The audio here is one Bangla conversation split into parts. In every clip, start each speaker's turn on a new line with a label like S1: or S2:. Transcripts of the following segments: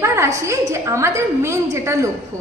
S1: এবার আসি যে আমাদের মেন যেটা লক্ষ্য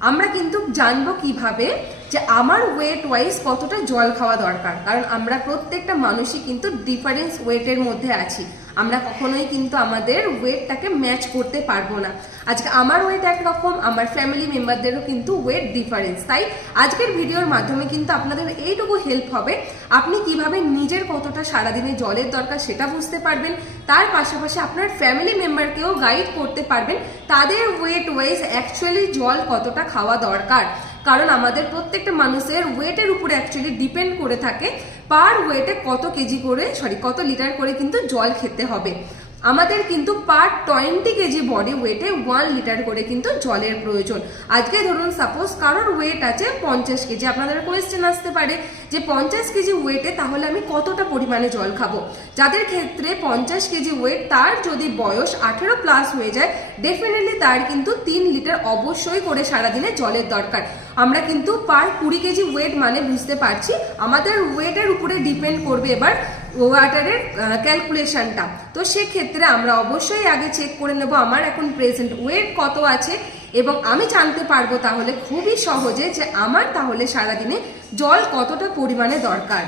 S1: আমরা কিন্তু জানব কীভাবে যে আমার ওয়েট ওয়াইজ কতটা জল খাওয়া দরকার। কারণ আমরা প্রত্যেকটা মানুষই কিন্তু ডিফারেন্স ওয়েটের মধ্যে আছি। আমরা কখনোই কিন্তু আমাদের ওয়েটটাকে ম্যাচ করতে পারব না। আজকে আমার ওয়েট একরকম, আমার ফ্যামিলি মেম্বারদেরও কিন্তু ওয়েট ডিফারেন্স তাই আজকের ভিডিওর মাধ্যমে কিন্তু আপনাদের এইটুকু হেল্প হবে। আপনি কীভাবে নিজের কতটা সারাদিনে জলের দরকার সেটা বুঝতে পারবেন। তার পাশাপাশি আপনার ফ্যামিলি মেম্বারকেও গাইড করতে পারবেন। তাদের ওয়েট ওয়াইজ অ্যাকচুয়ালি জল কতটা খাওয়া দরকার। কারণ আমাদের প্রত্যেকটা মানুষের ওয়েটের উপরে অ্যাকচুয়ালি ডিপেন্ড করে থাকে। পার ওয়েটে কত কেজি করে সরি কত লিটার করে কিন্তু জল খেতে হবে। আমাদের কিন্তু পার টোয়েন্টি কেজি বডি ওয়েটে ওয়ান লিটার করে কিন্তু জলের প্রয়োজন। আজকে ধরুন সাপোজ কারোর ওয়েট আছে পঞ্চাশ কেজি আপনাদের কোয়েশ্চেন আসতে পারে যে পঞ্চাশ কেজি ওয়েটে তাহলে আমি কতটা পরিমাণে জল খাব? যাদের ক্ষেত্রে পঞ্চাশ কেজি ওয়েট তার যদি বয়স আঠেরো প্লাস হয়ে যায় ডেফিনেটলি তার কিন্তু তিন লিটার অবশ্যই করে সারাদিনে জলের দরকার। আমরা কিন্তু পার কুড়ি কেজি ওয়েট মানে বুঝতে পারছি, আমাদের ওয়েটের উপরে ডিপেন্ড করবে এবার ওয়াটারের ক্যালকুলেশনটা তো সেক্ষেত্রে আমরা অবশ্যই আগে চেক করে নেব আমার এখন প্রেজেন্ট ওয়েট কত আছে এবং আমি জানতে পারব তাহলে খুবই সহজে যে আমার তাহলে সারাদিনে জল কতটা পরিমাণে দরকার।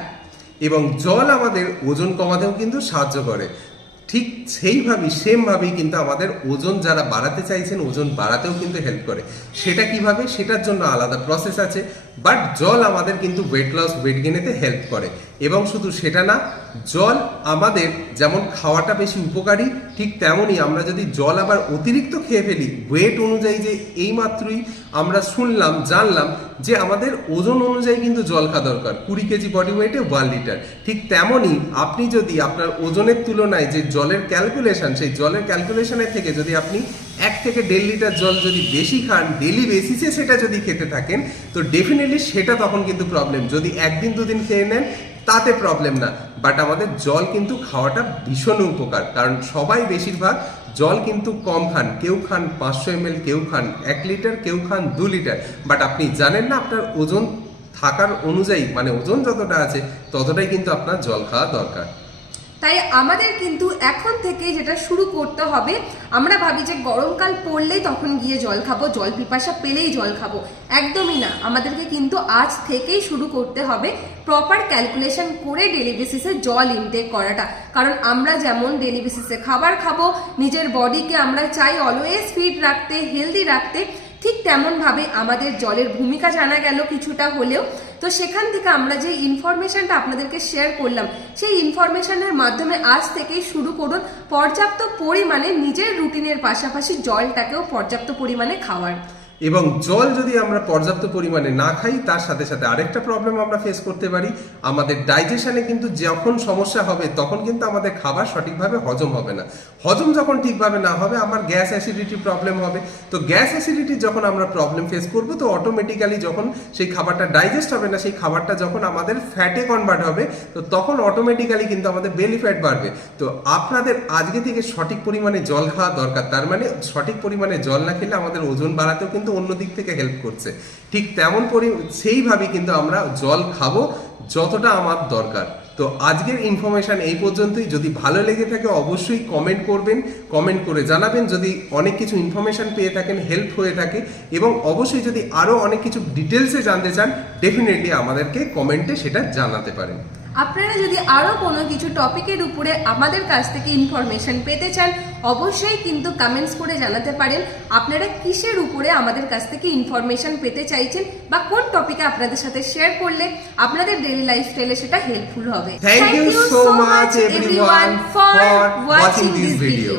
S2: এবং জল আমাদের ওজন কমাতেও কিন্তু সাহায্য করে। ঠিক সেইভাবেই সেমভাবেই কিন্তু আমাদের ওজন যারা বাড়াতে চাইছেন, ওজন বাড়াতেও কিন্তু হেল্প করে। সেটা কীভাবে? সেটার জন্য আলাদা প্রসেস আছে। বাট জল আমাদের কিন্তু ওয়েট লস ওয়েট গেনেতে হেল্প করে। এবং শুধু সেটা না জল আমাদের যেমন খাওয়াটা বেশি উপকারী, ঠিক তেমনই আমরা যদি জল আবার অতিরিক্ত খেয়ে ফেলি ওয়েট অনুযায়ী যে এইমাত্রই আমরা শুনলাম, জানলাম যে আমাদের ওজন অনুযায়ী কিন্তু জল খাওয়া দরকার, কুড়ি কেজি বডি ওয়েটে ওয়ান লিটার ঠিক তেমনই আপনি যদি আপনার ওজনের তুলনায় যে জলের ক্যালকুলেশন সেই জলের ক্যালকুলেশনের থেকে যদি আপনি এক থেকে দেড় লিটার জল যদি বেশি খান ডেলি বেসিসে সেটা যদি খেতে থাকেন, তো ডেফিনেটলি সেটা তখন কিন্তু প্রবলেম যদি একদিন দুদিন খেয়ে নেন, তাতে প্রবলেম না। বাট আমাদের জল কিন্তু খাওয়াটা ভীষণ উপকার। কারণ সবাই বেশিরভাগ জল কিন্তু কম খান। কেউ খান পাঁচশো এম কেউ খান এক লিটার, কেউ খান দু লিটার। বাট আপনি জানেন না আপনার ওজন থাকার অনুযায়ী মানে ওজন যতটা আছে, ততটাই কিন্তু আপনার জল খাওয়া দরকার।
S1: তাই আমাদের কিন্তু এখন থেকে যেটা শুরু করতে হবে, আমরা ভাবি যে গরমকাল পড়লেই তখন গিয়ে জল খাব, জল পিপাসা পেলেই জল খাব। একদমই না, আমাদেরকে কিন্তু আজ থেকেই শুরু করতে হবে প্রপার ক্যালকুলেশন করে ডেলি বেসিসে জল ইনটেক করাটা। কারণ আমরা যেমন ডেলি বেসিসে খাবার খাব, নিজের বডিকে আমরা চাই অলওয়েজ ফিট রাখতে হেলদি রাখতে ঠিক তেমনভাবে আমাদের জলের ভূমিকা জানা গেল কিছুটা হলেও, তো সেখান থেকে আমরা যে ইনফরমেশানটা আপনাদেরকে শেয়ার করলাম, সেই ইনফরমেশানের মাধ্যমে আজ থেকেই শুরু করুন পর্যাপ্ত পরিমাণে নিজের রুটিনের পাশাপাশি জলটাকেও পর্যাপ্ত পরিমাণে খাওয়ার।
S2: এবং জল যদি আমরা পর্যাপ্ত পরিমাণে না খাই, তার সাথে সাথে আরেকটা প্রবলেম আমরা ফেস করতে পারি। আমাদের ডাইজেশনে কিন্তু যখন সমস্যা হবে, তখন কিন্তু আমাদের খাবার সঠিকভাবে হজম হবে না। হজম যখন ঠিকভাবে না হবে, আমার গ্যাস অ্যাসিডিটি প্রবলেম হবে। তো গ্যাস অ্যাসিডিটি যখন আমরা প্রবলেম ফেস করব, তো অটোমেটিক্যালি যখন সেই খাবারটা ডাইজেস্ট হবে না, সেই খাবারটা যখন আমাদের ফ্যাটে কনভার্ট হবে, তো তখন অটোমেটিক্যালি কিন্তু আমাদের বেলি ফ্যাট বাড়বে। তো আপনাদের আজকে থেকে সঠিক পরিমাণে জল খাওয়া দরকার। তার মানে সঠিক পরিমাণে জল না খেলে আমাদের ওজন বাড়াতেও কিন্তু অন্য দিক থেকে হেল্প করছে। ঠিক তেমন পরি, সেইভাবেই কিন্তু আমরা জল খাব যতটা আমার দরকার। তো আজকের ইনফরমেশন এই পর্যন্তই। যদি ভালো লেগে থাকে অবশ্যই কমেন্ট করবেন কমেন্ট করে জানাবেন। যদি অনেক কিছু ইনফরমেশন পেয়ে থাকেন হেল্প হয়ে থাকে এবং অবশ্যই যদি আরও অনেক কিছু ডিটেলসে জানতে চান ডেফিনেটলি আমাদেরকে কমেন্টে সেটা জানাতে পারেন।
S1: আপনারা যদি আরও কোনো কিছু টপিকের উপরে আমাদের কাছ থেকে ইনফরমেশন পেতে চান অবশ্যই কিন্তু কমেন্টস করে জানাতে পারেন। আপনারা কিসের উপরে আমাদের কাছ থেকে ইনফরমেশন পেতে চাইছেন বা কোন টপিকে আপনাদের সাথে শেয়ার করলে আপনাদের ডেইলি লাইফস্টাইলে সেটা হেল্পফুল হবে।
S2: Thank you so much everyone for watching this video.